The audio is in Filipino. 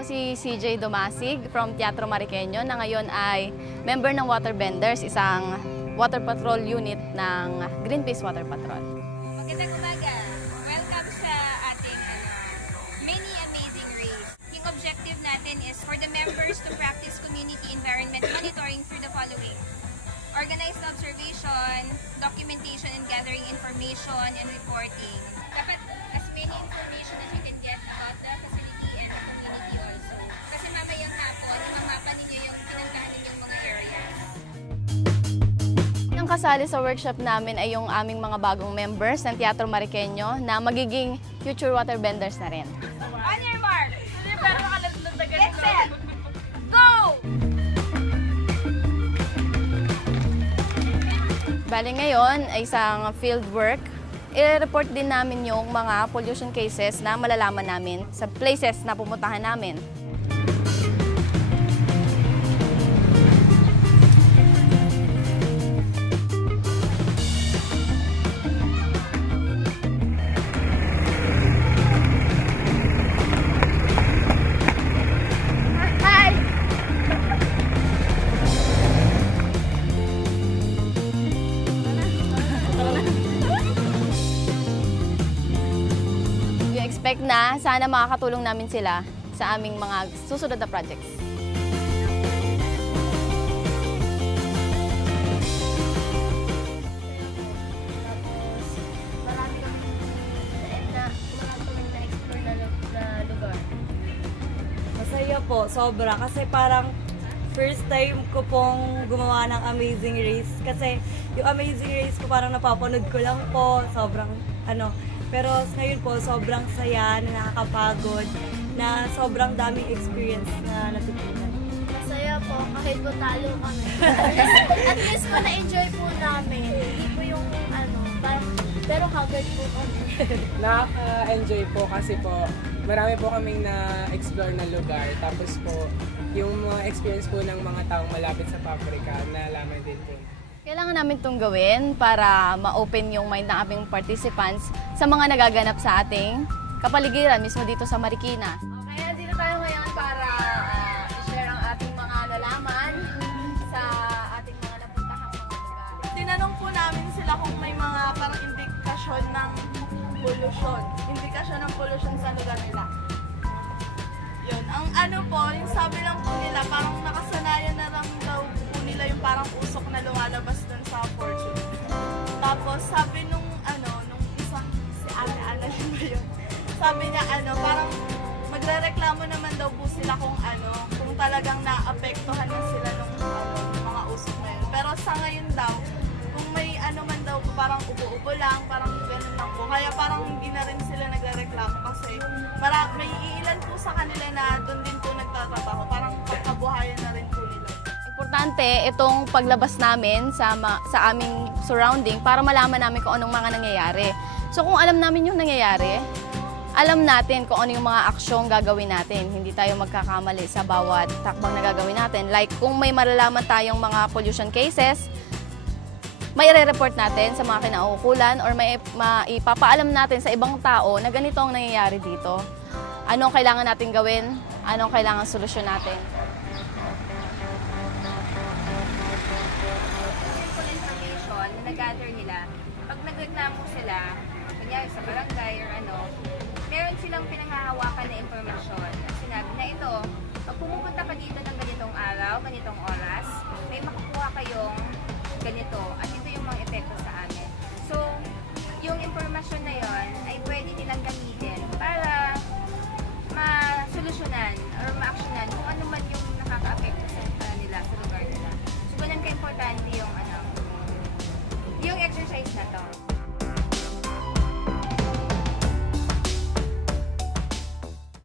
Ako si CJ Domasig from Teatro Mariqueño na ngayon ay member ng Water Benders, isang water patrol unit ng Greenpeace Water Patrol. Magandang umaga. Welcome sa ating mini amazing race. Yung objective natin is for the members to practice community environment monitoring through the following: organized observation, documentation and gathering information, and reporting. Dapat as many information as you can get about the facility and the community also. Kasi mamayang hapon, mamapa ninyo yung pinagdaanan yung mga areas. Ang kasali sa workshop namin ay yung aming mga bagong members ng Teatro Mariqueño na magiging future water benders na rin. On your mark! Get set! Go! Bali ngayon ay isang field work. I-report din namin yung mga pollution cases na malalaman namin sa places na pupuntahan namin. Expect na sana makakatulong namin sila sa aming mga susunod na projects. Marami kami na-explore na lugar. Masaya po, sobra. Kasi parang first time ko pong gumawa ng Amazing Race. Kasi yung Amazing Race ko parang napapanood ko lang po. Sobrang pero ngayon po, sobrang saya, na nakakapagod, na sobrang daming experience na natutunan. Masaya po, kahit po talo kami. At least po na-enjoy po namin. Hindi po yung pero haggard po kami. Nakaka-enjoy po kasi po marami po kaming na-explore na lugar. Tapos po, yung mga experience po ng mga taong malapit sa pabrika, nalaman din po. Kailangan namin itong gawin para ma-open yung mind ng aming participants sa mga nagaganap sa ating kapaligiran mismo dito sa Marikina. Kaya dito tayo ngayon para i-share ang ating mga nalaman sa ating mga napuntahang mga lugar. Tinanong po namin sila kung may mga parang indikasyon ng pollution. Indikasyon ng pollution sa lugar nila. Yun. Ang yung sabi lang po nila, parang nakasanayan na lang daw po nila yung parang usok na lumalabas dun sa Fortune. Tapos sabi nung isa, si Ate Ana yun ba yun? Sabi niya parang magrereklamo naman daw po sila kung talagang naapektuhan na sila nung mga usok na yun. Pero sa ngayon daw, kung may man daw po, parang upo-upo lang, parang ganun lang po. Kaya parang hindi na rin sila nagrereklamo kasi may iilan po sa kanila na doon din po nagtatrabaho. Parang pagkabuhayan na rin po nila. Importante itong paglabas namin sa aming surrounding para malaman namin kung anong mga nangyayari. So kung alam namin yung nangyayari, alam natin kung ano yung mga aksyong gagawin natin. Hindi tayo magkakamali sa bawat takbang na gagawin natin. Like kung may malalaman tayong mga pollution cases, may i-report natin sa mga kinauukulan or may ipapaalam natin sa ibang tao na ganito ang nangyayari dito. Anong kailangan natin gawin? Anong kailangan solusyon natin? Simple information na nag-gather nila. Pag nagreklamo sila, kunyari sa barangay or